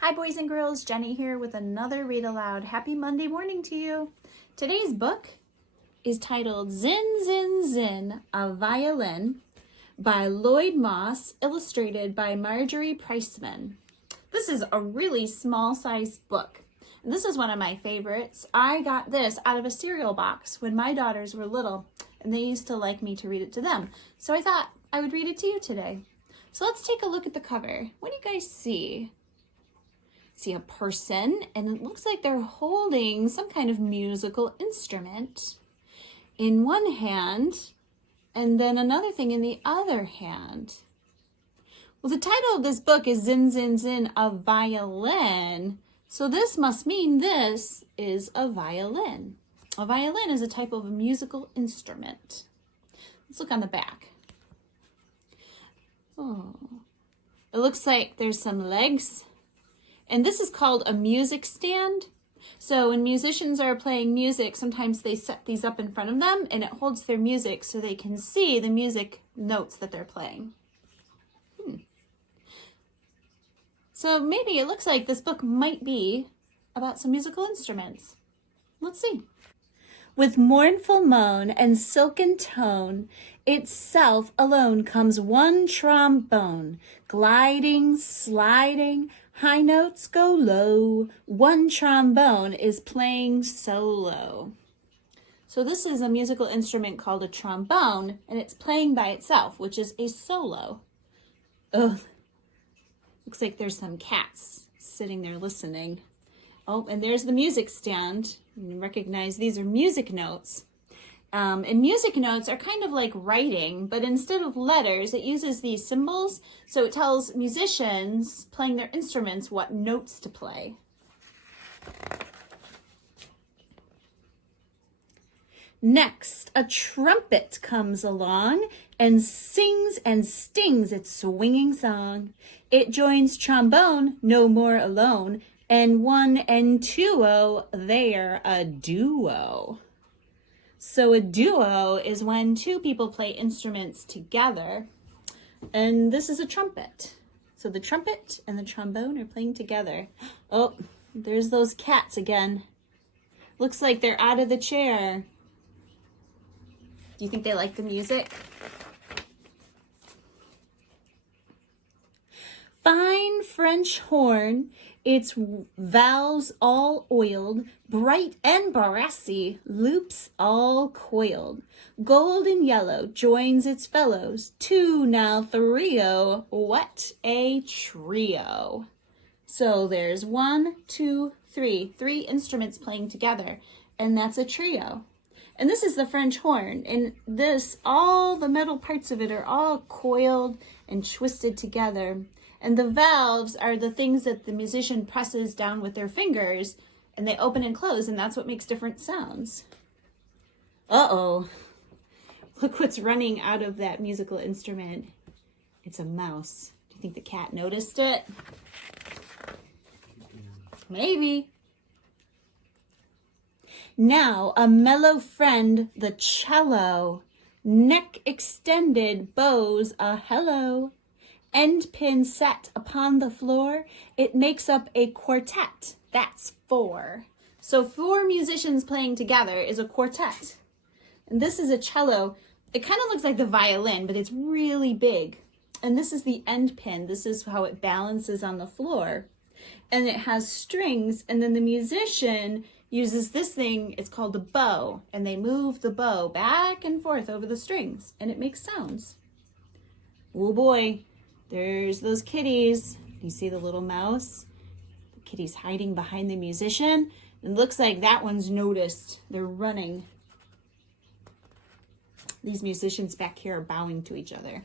Hi boys and girls, Jenny here with another Read Aloud. Happy Monday morning to you. Today's book is titled Zin Zin Zin, a Violin by Lloyd Moss, illustrated by Marjorie Priceman. This is a really small-sized book. And this is one of my favorites. I got this out of a cereal box when my daughters were little, and they used to like me to read it to them. So I thought I would read it to you today. So let's take a look at the cover. What do you guys see? See a person, and it looks like they're holding some kind of musical instrument in one hand and then another thing in the other hand. Well, the title of this book is Zin Zin Zin, a Violin. So this must mean this is a violin. A violin is a type of musical instrument. Let's look on the back. Oh, it looks like there's some legs. And this is called a music stand. So when musicians are playing music, sometimes they set these up in front of them and it holds their music so they can see the music notes that they're playing. So maybe it looks like this book might be about some musical instruments. Let's see. With mournful moan and silken tone, itself alone comes one trombone, gliding, sliding, high notes go low, one trombone is playing solo. So this is a musical instrument called a trombone, and it's playing by itself, which is a solo. Ugh, looks like there's some cats sitting there listening. Oh, and there's the music stand. You recognize these are music notes. And music notes are kind of like writing, but instead of letters, it uses these symbols. So it tells musicians playing their instruments what notes to play. Next, a trumpet comes along and sings and stings its swinging song. It joins trombone, no more alone, and one and two-o, they're a duo. So a duo is when two people play instruments together, and this is a trumpet. So the trumpet and the trombone are playing together. Oh, there's those cats again. Looks like they're out of the chair. Do you think they like the music? Fine French horn, its valves all oiled, bright and brassy, loops all coiled. Gold and yellow joins its fellows, two now three-o, what a trio. So there's 1, 2, 3, 3 instruments playing together, and that's a trio. And this is the French horn, and this, all the metal parts of it are all coiled and twisted together. And the valves are the things that the musician presses down with their fingers, and they open and close, and that's what makes different sounds. Uh-oh. Look what's running out of that musical instrument. It's a mouse. Do you think the cat noticed it? Maybe. Now, a mellow friend, the cello, neck extended, bows a hello. End pin set upon the floor, it makes up a quartet. That's 4. So 4 musicians playing together is a quartet. And this is a cello. It kind of looks like the violin, but it's really big. And this is the end pin. This is how it balances on the floor. And it has strings, and then the musician uses this thing, it's called a bow, and they move the bow back and forth over the strings, and it makes sounds. Oh boy. There's those kitties. You see the little mouse? The kitty's hiding behind the musician. It looks like that one's noticed. They're running. These musicians back here are bowing to each other.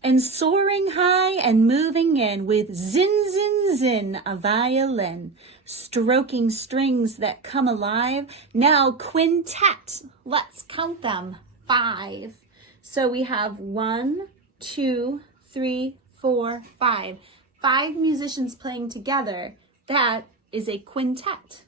And soaring high and moving in with zin, zin, zin, a violin, stroking strings that come alive. Now quintet, let's count them, 5. So we have 1, 2, 3, 4, 5. 5 musicians playing together. That is a quintet.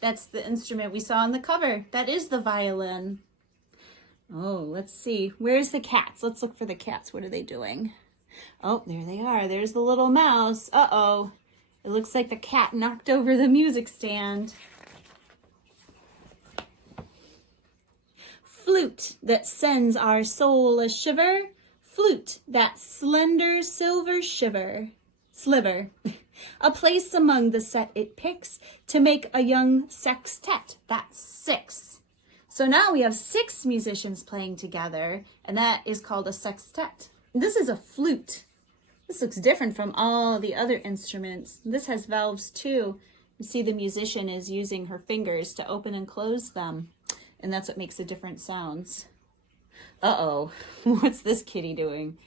That's the instrument we saw on the cover. That is the violin. Oh, let's see. Where's the cats? Let's look for the cats. What are they doing? Oh, there they are. There's the little mouse. Uh-oh. It looks like the cat knocked over the music stand. Flute that sends our soul a shiver. Flute, that slender silver sliver. A place among the set it picks to make a young sextet. That's 6. So now we have 6 musicians playing together, and that is called a sextet. This is a flute. This looks different from all the other instruments. This has valves too. You see the musician is using her fingers to open and close them, and that's what makes the different sounds. Uh-oh, what's this kitty doing?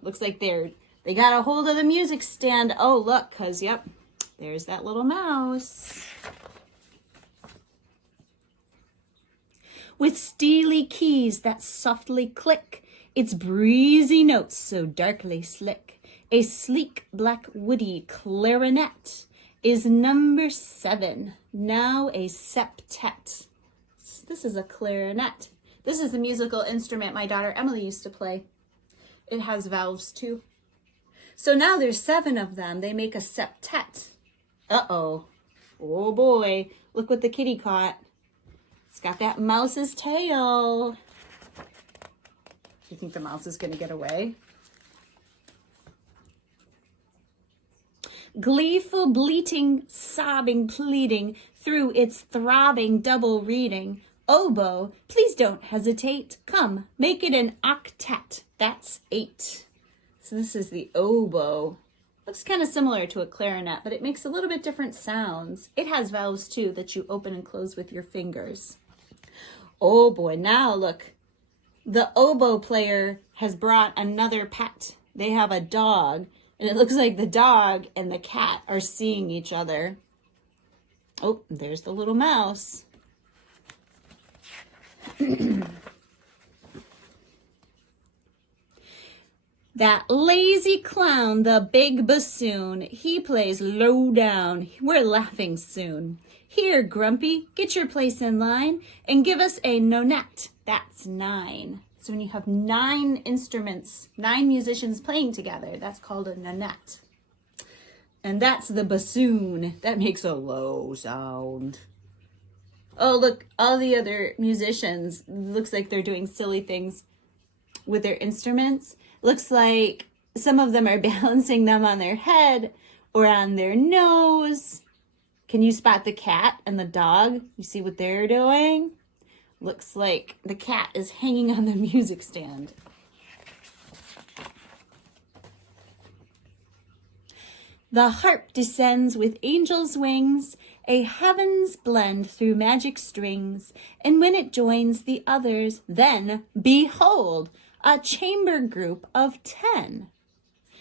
Looks like they got a hold of the music stand. Oh, look, because, yep, there's that little mouse. With steely keys that softly click, its breezy notes so darkly slick, a sleek black woody clarinet is number 7, now a septet. This is a clarinet. This is the musical instrument my daughter Emily used to play. It has valves too. So now there's 7 of them. They make a septet. Uh-oh. Oh boy. Look what the kitty caught. It's got that mouse's tail. Do you think the mouse is going to get away? Gleeful bleating, sobbing, pleading through its throbbing double reading. Oboe, please don't hesitate. Come, make it an octet. That's 8. So this is the oboe. Looks kind of similar to a clarinet, but it makes a little bit different sounds. It has valves too that you open and close with your fingers. Oh boy, now look. The oboe player has brought another pet. They have a dog, and it looks like the dog and the cat are seeing each other. Oh, there's the little mouse. That lazy clown, the big bassoon, he plays low down. We're laughing soon. Here, Grumpy, get your place in line and give us a nonet. That's 9. So when you have 9 instruments, 9 musicians playing together, that's called a nonet. And that's the bassoon. That makes a low sound. Oh, look, all the other musicians, looks like they're doing silly things with their instruments. Looks like some of them are balancing them on their head or on their nose. Can you spot the cat and the dog? You see what they're doing? Looks like the cat is hanging on the music stand. The harp descends with angels' wings, a heaven's blend through magic strings, and when it joins the others, then, behold, a chamber group of 10.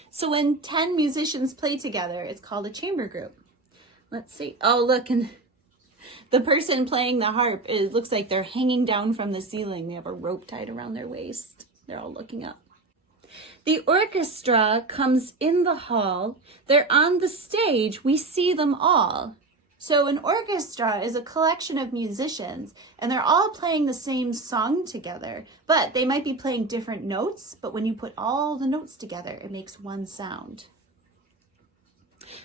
So when 10 musicians play together, it's called a chamber group. Let's see. Oh, look, and the person playing the harp, it looks like they're hanging down from the ceiling. They have a rope tied around their waist. They're all looking up. The orchestra comes in the hall. They're on the stage. We see them all. So an orchestra is a collection of musicians, and they're all playing the same song together, but they might be playing different notes, but when you put all the notes together, it makes one sound.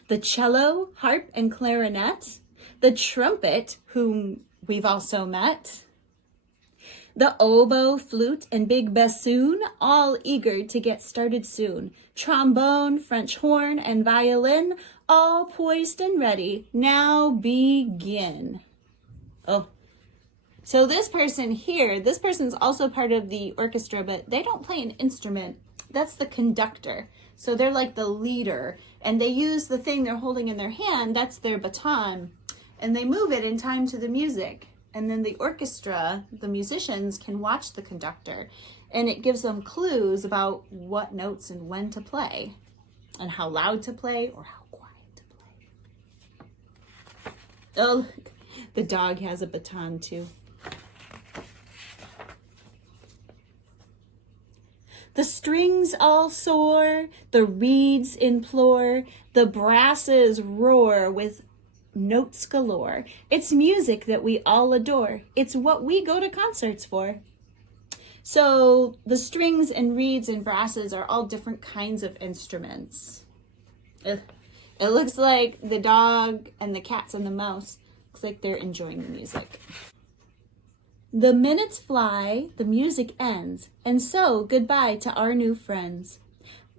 The cello, harp, and clarinet, the trumpet, whom we've also met, the oboe, flute, and big bassoon, all eager to get started soon. Trombone, French horn, and violin, all poised and ready. Now begin. Oh, so this person here, this person's also part of the orchestra, but they don't play an instrument. That's the conductor. So they're like the leader, and they use the thing they're holding in their hand, that's their baton, and they move it in time to the music. And then the orchestra, the musicians can watch the conductor, and it gives them clues about what notes and when to play, and how loud to play or how quiet to play. Oh, look, the dog has a baton too. The strings all soar, the reeds implore, the brasses roar with notes galore. It's music that we all adore. It's what we go to concerts for. So the strings and reeds and brasses are all different kinds of instruments. It looks like the dog and the cats and the mouse. Looks like they're enjoying the music. The minutes fly, the music ends, and so goodbye to our new friends.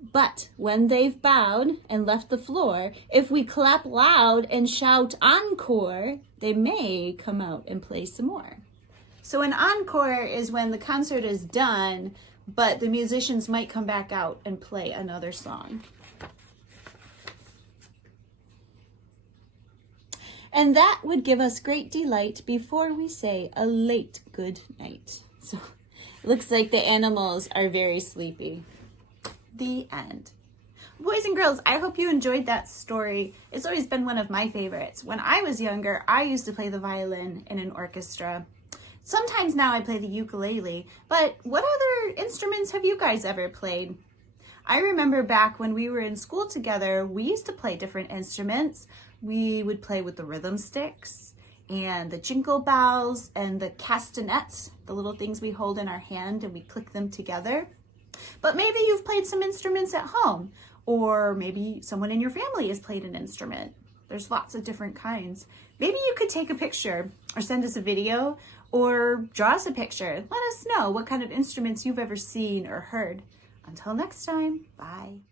But when they've bowed and left the floor, if we clap loud and shout encore, they may come out and play some more. So an encore is when the concert is done, but the musicians might come back out and play another song. And that would give us great delight before we say a late good night. So it looks like the animals are very sleepy. The end. Boys and girls, I hope you enjoyed that story. It's always been one of my favorites. When I was younger, I used to play the violin in an orchestra. Sometimes now I play the ukulele, but what other instruments have you guys ever played? I remember back when we were in school together, we used to play different instruments. We would play with the rhythm sticks and the jingle bells and the castanets, the little things we hold in our hand and we click them together. But maybe you've played some instruments at home, or maybe someone in your family has played an instrument. There's lots of different kinds. Maybe you could take a picture or send us a video or draw us a picture. Let us know what kind of instruments you've ever seen or heard. Until next time, bye.